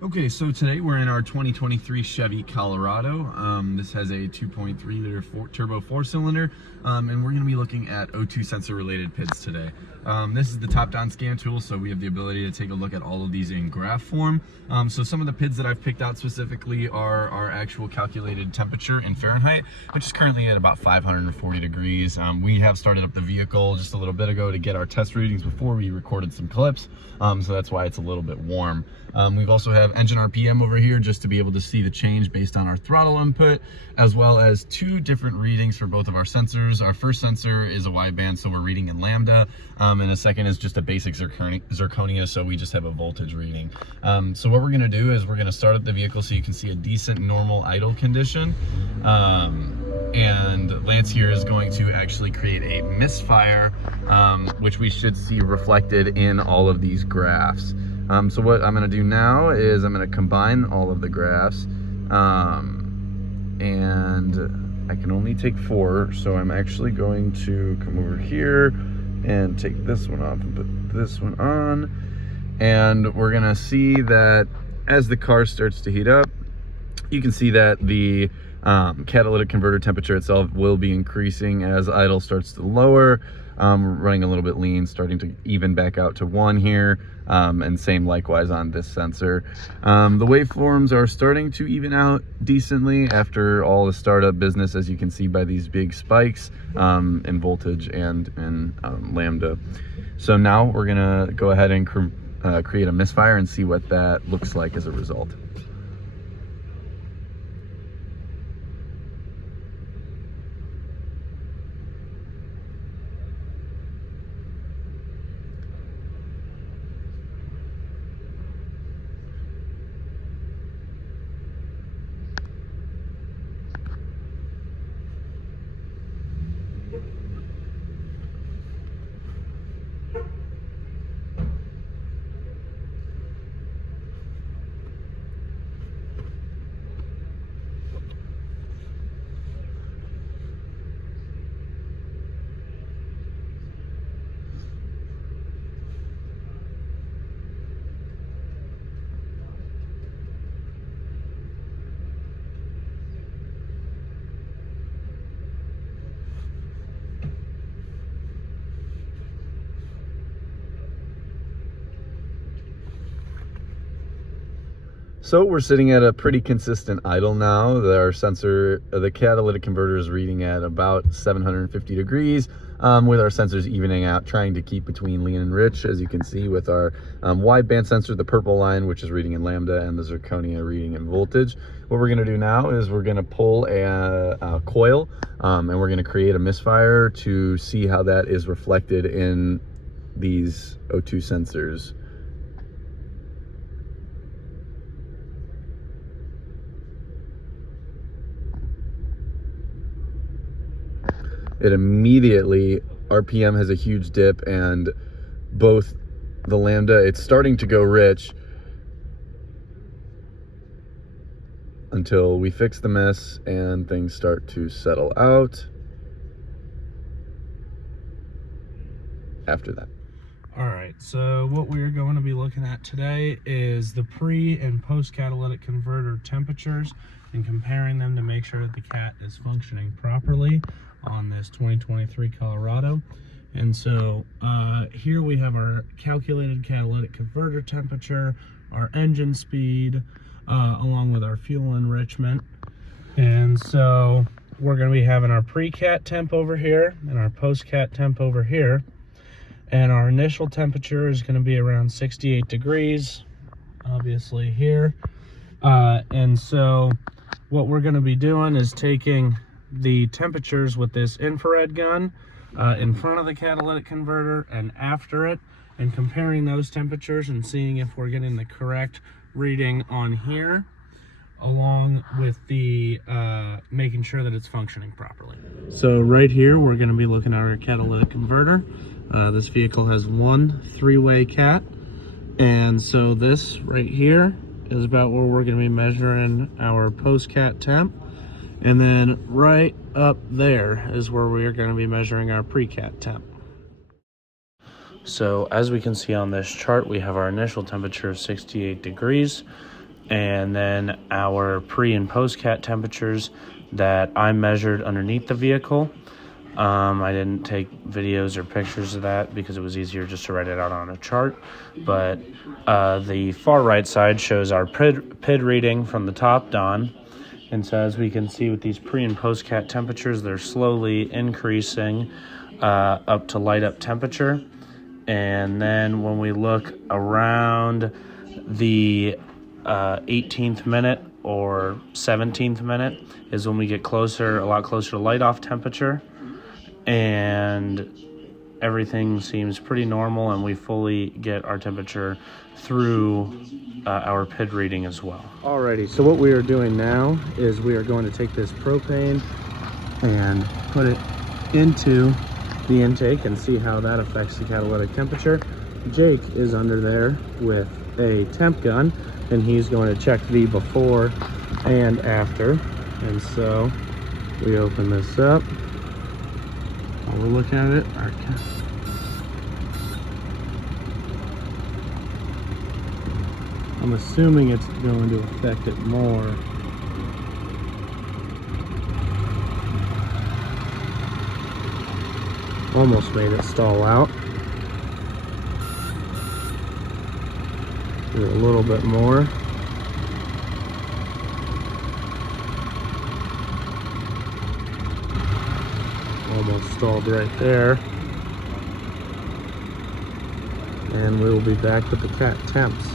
Okay, so today we're in our 2023 Chevy Colorado. This has a 2.3 liter turbo four-cylinder, and we're going to be looking at O2 sensor related PIDs today. This is the top-down scan tool, so we have the ability to take a look at all of these in graph form. So some of the PIDs that I've picked out specifically are our actual calculated temperature in Fahrenheit, which is currently at about 540 degrees. We have started up the vehicle just a little bit ago to get our test readings before we recorded some clips, so that's why it's a little bit warm. We've also have engine RPM over here just to be able to see the change based on our throttle input, as well as two different readings for both of our sensors. Our first sensor is a wideband, so we're reading in lambda, and the second is just a basic zirconia, so we just have a voltage reading. So what we're going to do is we're going to start up the vehicle so you can see a decent normal idle condition, and Lance here is going to actually create a misfire, which we should see reflected in all of these graphs. So what I'm going to do now is I'm going to combine all of the graphs, and I can only take 4, so I'm actually going to come over here and take this one off and put this one on, and we're going to see that as the car starts to heat up, you can see that the catalytic converter temperature itself will be increasing as idle starts to lower. Running a little bit lean, starting to even back out to 1 here, and same likewise on this sensor. The waveforms are starting to even out decently after all the startup business, as you can see by these big spikes in voltage and in lambda. So now we're gonna go ahead and create a misfire and see what that looks like as a result. So we're sitting at a pretty consistent idle now. Our sensor, the catalytic converter, is reading at about 750 degrees, with our sensors evening out, trying to keep between lean and rich, as you can see with our wideband sensor, the purple line, which is reading in lambda, and the zirconia reading in voltage. What we're going to do now is we're going to pull a coil, and we're going to create a misfire to see how that is reflected in these O2 sensors. It immediately, RPM has a huge dip, and both the lambda, it's starting to go rich until we fix the mess and things start to settle out after that. All right, so what we're going to be looking at today is the pre and post catalytic converter temperatures and comparing them to make sure that the cat is functioning properly on this 2023 Colorado. And so here we have our calculated catalytic converter temperature, our engine speed, along with our fuel enrichment. And so we're going to be having our pre-cat temp over here and our post-cat temp over here. And our initial temperature is going to be around 68 degrees, obviously here. And so what we're going to be doing is taking the temperatures with this infrared gun in front of the catalytic converter and after it, and comparing those temperatures and seeing if we're getting the correct reading on here, along with the making sure that it's functioning properly. So right here we're going to be looking at our catalytic converter. This vehicle has one 3-way cat, and so this right here is about where we're going to be measuring our post-cat temp, and then right up there is where we are going to be measuring our pre-cat temp. So as we can see on this chart, we have our initial temperature of 68 degrees. and then our pre and post cat temperatures that I measured underneath the vehicle. I didn't take videos or pictures of that because it was easier just to write it out on a chart. But the far right side shows our PID reading from the top down. And so as we can see with these pre and post cat temperatures, they're slowly increasing up to light up temperature. And then when we look around the 18th minute or 17th minute is when we get a lot closer to light off temperature, and everything seems pretty normal, and we fully get our temperature through our PID reading as well. Alrighty, so what we are doing now is we are going to take this propane and put it into the intake and see how that affects the catalytic temperature. Jake is under there with a temp gun, and he's going to check the before and after. And so we open this up. While we're looking at it, I'm assuming it's going to affect it more. Almost made it stall out. Do a little bit more. Almost stalled right there. And we will be back with the cat temps.